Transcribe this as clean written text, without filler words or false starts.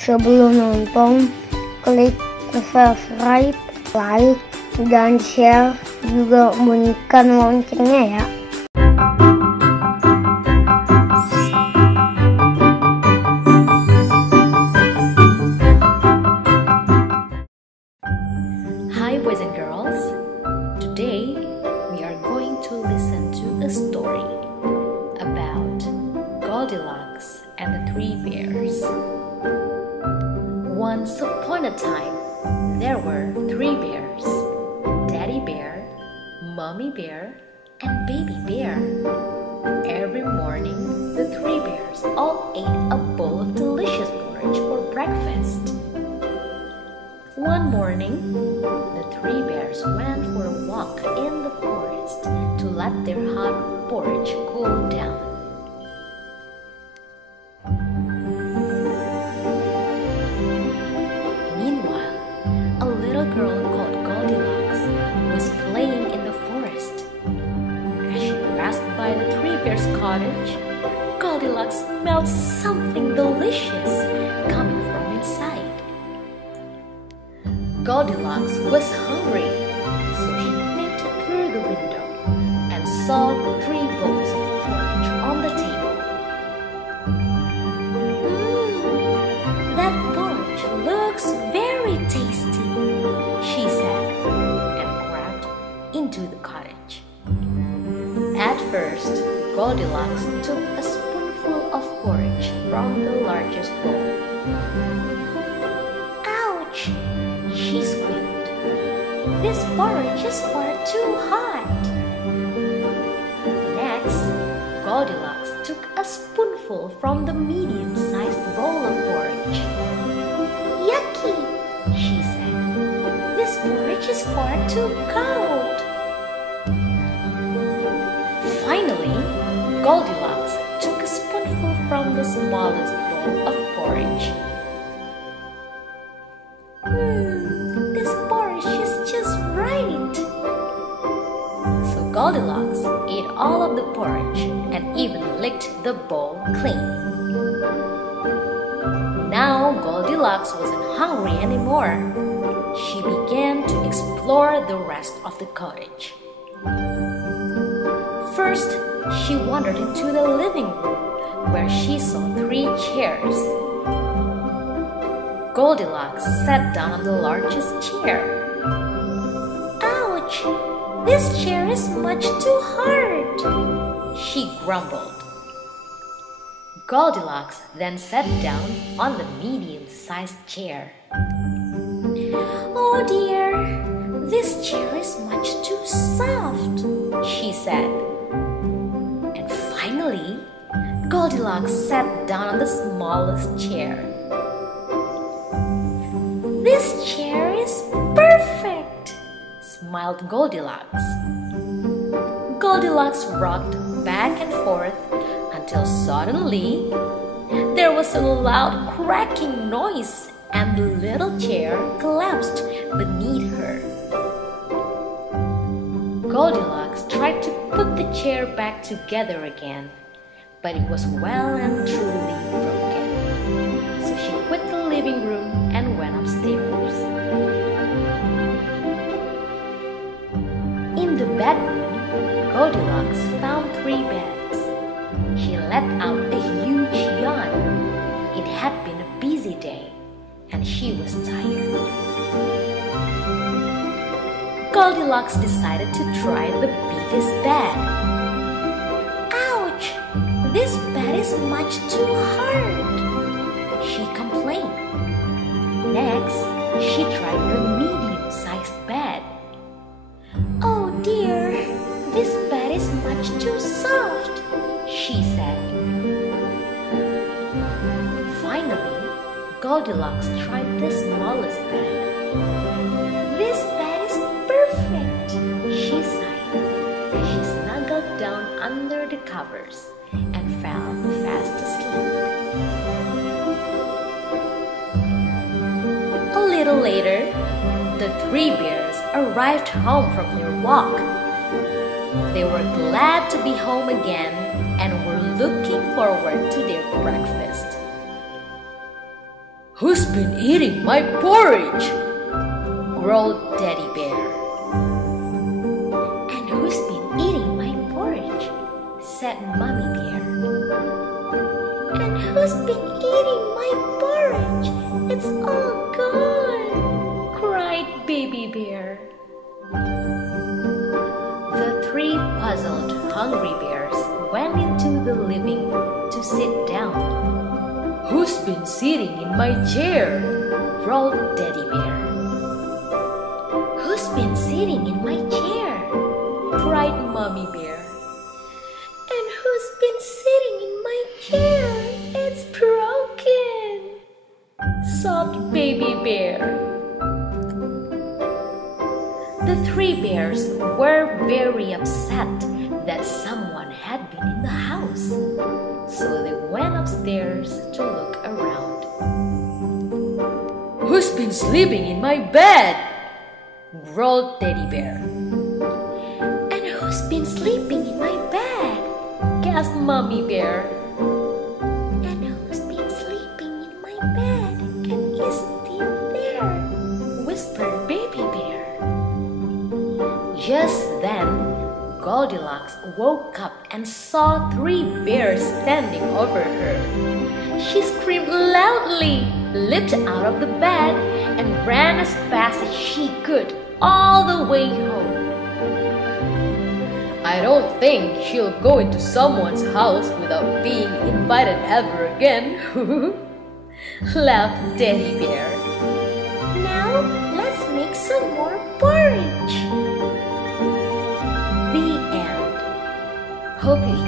Sebelum nonton, klik subscribe, like, dan share, juga bunyikan loncengnya ya. Hi boys and girls, today we are going to listen to a story about Goldilocks and the Three Bears. Once upon a time, there were three bears: Daddy Bear, Mommy Bear, and Baby Bear. Every morning, the three bears all ate a bowl of delicious porridge for breakfast. One morning, the three bears went for a walk in the forest to let their hot porridge cool down. Meanwhile, a little girl called Goldilocks was playing in the forest. As she passed by the three bears' cottage, Goldilocks smelled something delicious coming from inside. Goldilocks was hungry, so she peeped through the window and saw the three bowls of porridge on the table. That porridge looks very tasty, she said, and crept into the cottage. At first, Goldilocks took a spoonful of porridge from the largest bowl. Ouch! She squealed. This porridge is far too hot. Next, Goldilocks took a spoonful from the medium-sized bowl of porridge. Yucky, she said. This porridge is far too cold. Finally, Goldilocks took a spoonful from the smallest bowl of porridge. Goldilocks ate all of the porridge and even licked the bowl clean. Now Goldilocks wasn't hungry anymore. She began to explore the rest of the cottage. First, she wandered into the living room where she saw three chairs. Goldilocks sat down on the largest chair. Ouch! This chair is much too hard, she grumbled. Goldilocks then sat down on the medium-sized chair. Oh dear, this chair is much too soft, she said. And finally, Goldilocks sat down on the smallest chair. This chair is perfect, smiled Goldilocks. Goldilocks rocked back and forth until suddenly there was a loud cracking noise and the little chair collapsed beneath her. Goldilocks tried to put the chair back together again, but it was well and truly broken. So she quit the living room and went upstairs. In the bedroom, Goldilocks found three beds. She let out a huge yawn. It had been a busy day, and she was tired. Goldilocks decided to try the biggest bed. Ouch! This bed is much too hard, she complained. Next, she tried the medium-sized bed. Oh dear, this bed is much too soft, she said. Finally, Goldilocks tried the smallest bed. This bed is perfect, she sighed as she snuggled down under the covers and fell fast asleep. A little later, the three bears arrived home from their walk. They were glad to be home again and were looking forward to their breakfast. Who's been eating my porridge? Growled Teddy Bear. And who's been eating my porridge? Said Mommy Bear. And who's been eating my porridge? It's all gone, cried Baby Bear. The three puzzled, hungry bears went into the living room to sit down. Who's been sitting in my chair? Growled Teddy Bear. Who's been sitting in my chair? Cried Mommy Bear. And who's been sitting in my chair? It's broken, sobbed Baby Bear. The three bears were very upset that someone had been in the house, so they went upstairs to look around. Who's been sleeping in my bed? Growled Teddy Bear. And who's been sleeping in my bed? Gasped Mommy Bear. And who's been sleeping in my bed and is still there? Whispered Baby Bear. Just then, Goldilocks woke up and saw three bears standing over her. She screamed loudly, leaped out of the bed, and ran as fast as she could all the way home. I don't think she'll go into someone's house without being invited ever again, laughed Teddy Bear. Now let's make some more porridge. The end. Hope you